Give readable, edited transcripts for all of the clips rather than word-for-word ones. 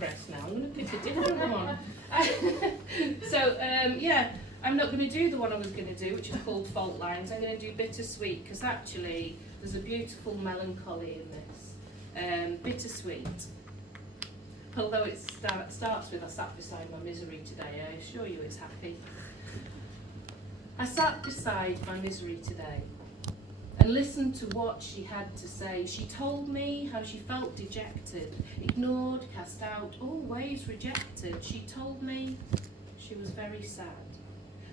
impressed now. I'm going to pick a different one. So, yeah, I'm not going to do the one I was going to do, which is called Fault Lines. I'm going to do Bittersweet, because actually there's a beautiful melancholy in this. Bittersweet. Although it starts with, I sat beside my misery today, I assure you it's happy. I sat beside my misery today and listened to what she had to say. She told me how she felt dejected, ignored, cast out, always rejected. She told me she was very sad,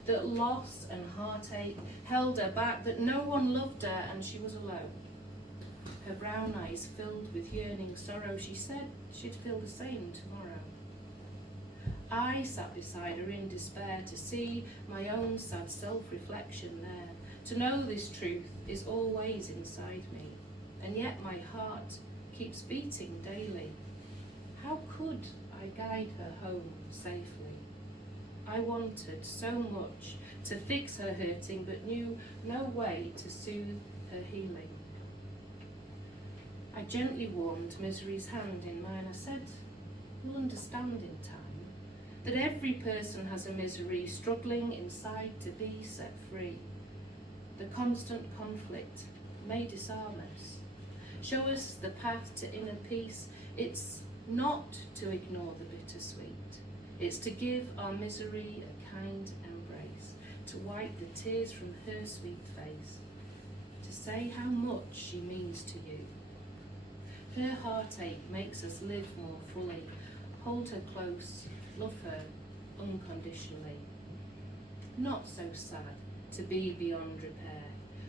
that loss and heartache held her back, that no one loved her and she was alone. Her brown eyes filled with yearning sorrow. She said she'd feel the same tomorrow. I sat beside her in despair to see my own sad self-reflection there, to know this truth is always inside me, and yet my heart keeps beating daily. How could I guide her home safely? I wanted so much to fix her hurting, but knew no way to soothe her healing. I gently warmed misery's hand in mine. I said, you'll understand in time that every person has a misery struggling inside to be set free. The constant conflict may disarm us, show us the path to inner peace. It's not to ignore the bittersweet. It's to give our misery a kind embrace, to wipe the tears from her sweet face, to say how much she means to you. Her heartache makes us live more fully. Hold her close, love her unconditionally. Not so sad to be beyond repair.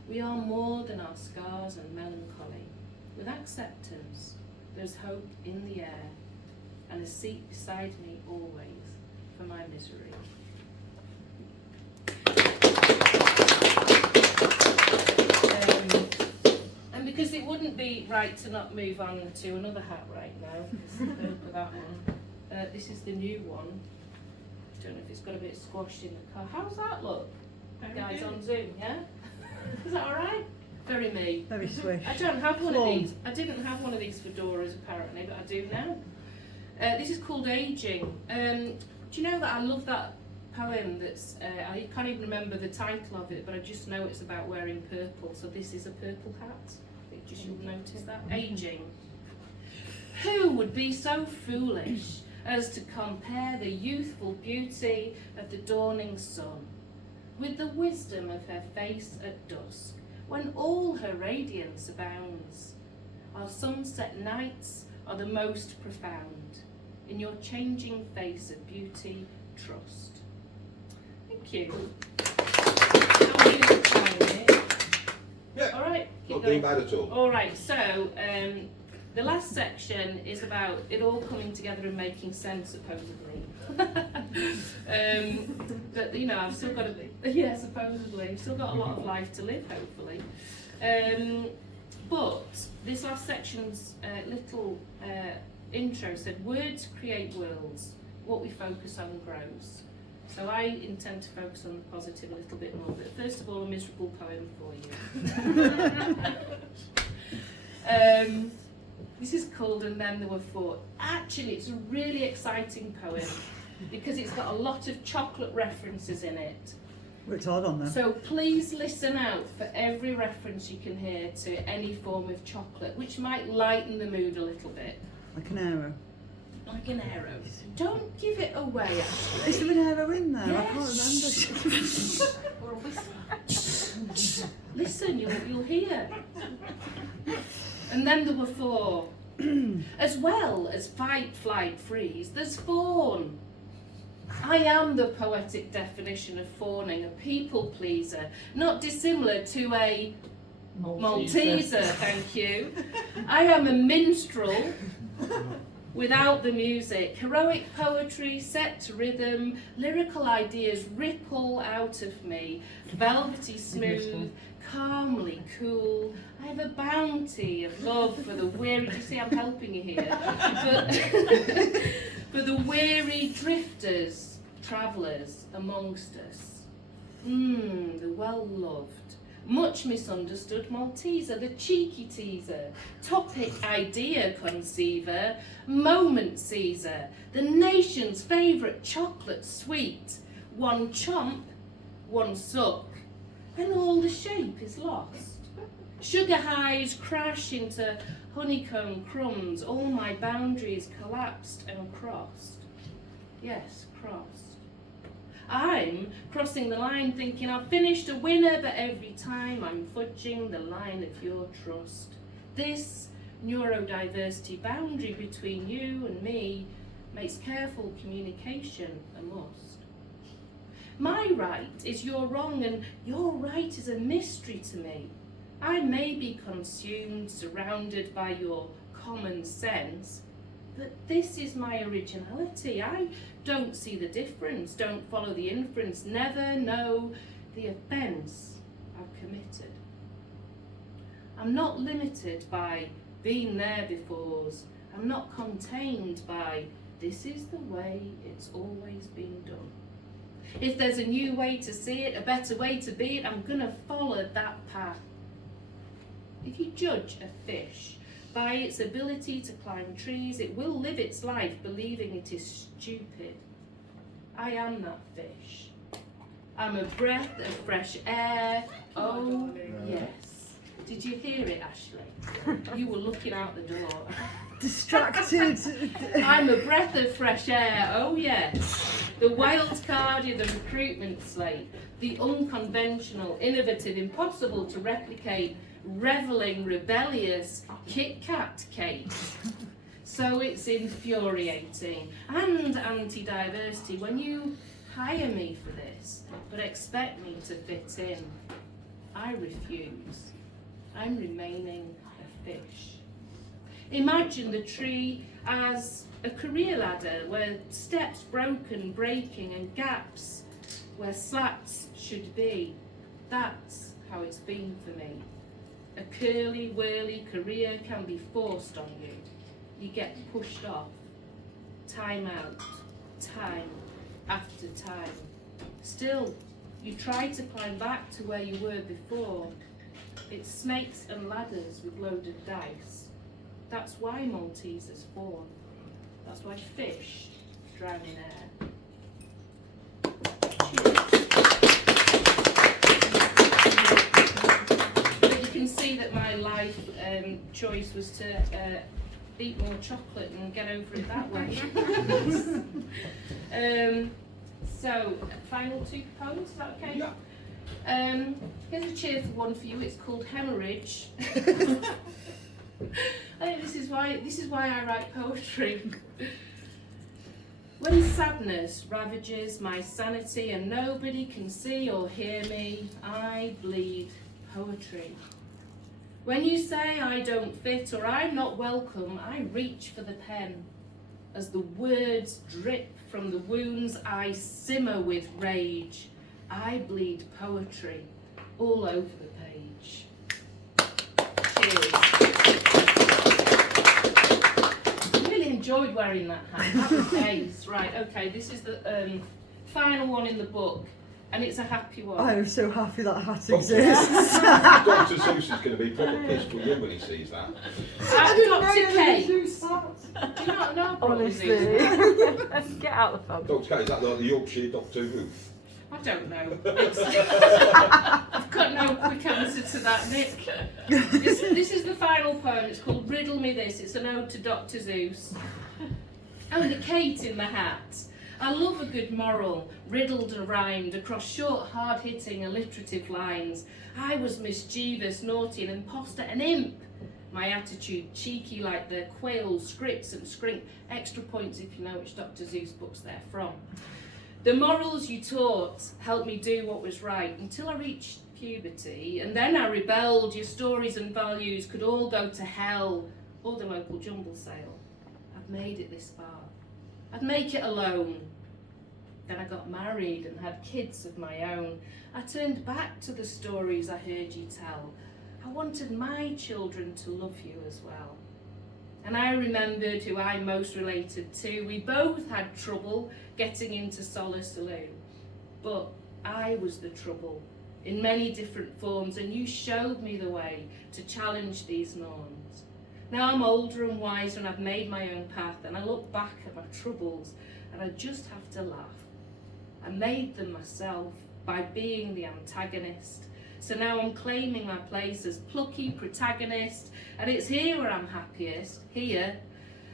We are more than our scars and melancholy. With acceptance, there's hope in the air, and a seat beside me always for my misery. And because it wouldn't be right to not move on to another hat right now, for that one. This is the new one. Don't know if it's got a bit squashed in the car. How's that look? Guys on Zoom, yeah? Is that alright? Very me. Very swish. I don't have one of these. I didn't have one of these fedoras apparently, but I do now. This is called Aging. Do you know that I love that poem that's, I can't even remember the title of it, but I just know it's about wearing purple, so this is a purple hat. I think you should notice that. Aging. Who would be so foolish as to compare the youthful beauty of the dawning sun with the wisdom of her face at dusk, when all her radiance abounds? Our sunset nights are the most profound. In your changing face of beauty, trust. Thank you. Yeah. All right. Not doing bad at all. All right. So the last section is about it all coming together and making sense, supposedly. But you know, I've still got supposedly, I've still got a lot of life to live, hopefully. But this last section's little intro said, words create worlds, what we focus on grows. So I intend to focus on the positive a little bit more, but first of all, a miserable poem for you. This is called And Then There Were Four. Actually, it's a really exciting poem because it's got a lot of chocolate references in it. Worked hard on them. So please listen out for every reference you can hear to any form of chocolate, which might lighten the mood a little bit. Like an arrow. Like an arrow. Don't give it away, actually. Is there an arrow in there? Yes. I can't remember. Listen, you'll hear. And then there were four. As well as fight, flight, freeze, there's fawn. I am the poetic definition of fawning, a people pleaser, not dissimilar to a Malteser, thank you. I am a minstrel without the music, heroic poetry set to rhythm, lyrical ideas ripple out of me, velvety smooth, calmly cool. I have a bounty of love for the weary, do you see I'm helping you here, for the weary drifters, travellers amongst us. The well-loved, much misunderstood Malteser, the cheeky teaser, topic idea conceiver, moment seizer, the nation's favourite chocolate sweet, one chomp, one suck, and all the shape is lost. Sugar highs crash into honeycomb crumbs, all my boundaries collapsed and crossed. Yes, crossed. I'm crossing the line thinking I've finished a winner, but every time I'm fudging the line of your trust. This neurodiversity boundary between you and me makes careful communication a must. My right is your wrong, and your right is a mystery to me. I may be consumed, surrounded by your common sense, but this is my originality. I don't see the difference, don't follow the inference, never know the offence I've committed. I'm not limited by been there befores. I'm not contained by this is the way it's always been done. If there's a new way to see it, a better way to be it, I'm gonna follow that path. If you judge a fish by its ability to climb trees, it will live its life believing it is stupid. I am that fish. I'm a breath of fresh air. Oh, yes. Did you hear it, Ashley? You were looking out the door. Distracted. I'm a breath of fresh air. Oh, yes. The wild card in the recruitment slate. The unconventional, innovative, impossible to replicate, reveling, rebellious Kit Kat cake. So it's infuriating and anti-diversity when you hire me for this, but expect me to fit in. I refuse. I'm remaining a fish. Imagine the tree as a career ladder where steps broken, breaking, and gaps where slats should be. That's how it's been for me. A curly, whirly career can be forced on you. You get pushed off. Time out. Time after time. Still, you try to climb back to where you were before. It's snakes and ladders with loaded dice. That's why Maltesers fawn. That's why fish drown in air. But you can see that my life choice was to eat more chocolate and get over it that way. So, final two poems, is that okay? Yeah. Here's a cheerful one for you. It's called Hemorrhage. I think this is why I write poetry. When sadness ravages my sanity and nobody can see or hear me, I bleed poetry. When you say I don't fit or I'm not welcome, I reach for the pen. As the words drip from the wounds, I simmer with rage. I bleed poetry all over the page. Cheers. I really enjoyed wearing that hat. That was ace. Right, okay, this is the final one in the book, and it's a happy one. I'm so happy that hat Oh. exists. Dr. Zeus is going to be proper pissed with him when he sees that. Dr. Kate. Do you not know Dr. Honestly. Zeus? Get out of the phone. Dr. Kate, is that like the Yorkshire Doctor Who? I don't know. I've got no quick answer to that, Nick. This is the final poem. It's called Riddle Me This. It's an ode to Dr. Zeus. And the Kate in the hat. I love a good moral, riddled and rhymed across short, hard-hitting, alliterative lines. I was mischievous, naughty, an imposter, an imp. My attitude cheeky like the quail, scripts and scrimp. Extra points if you know which Dr. Zeus books they're from. The morals you taught helped me do what was right until I reached puberty, and then I rebelled. Your stories and values could all go to hell or the local jumble sale. I've made it this far. I'd make it alone. Then I got married and had kids of my own. I turned back to the stories I heard you tell. I wanted my children to love you as well. And I remembered who I most related to. We both had trouble getting into Solar Saloon, but I was the trouble in many different forms, and you showed me the way to challenge these norms. Now I'm older and wiser and I've made my own path, and I look back at my troubles and I just have to laugh. I made them myself by being the antagonist. So now I'm claiming my place as plucky protagonist, and it's here where I'm happiest, here,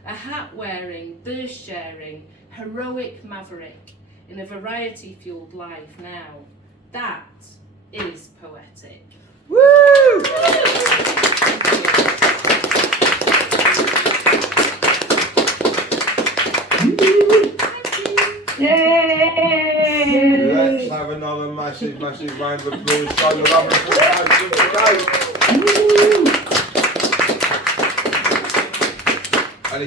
a hat-wearing, burst-sharing, heroic maverick in a variety-fueled life now. That is poetic. Woo! Yay! Let's have another massive, massive round of applause. Show the love and appreciation today.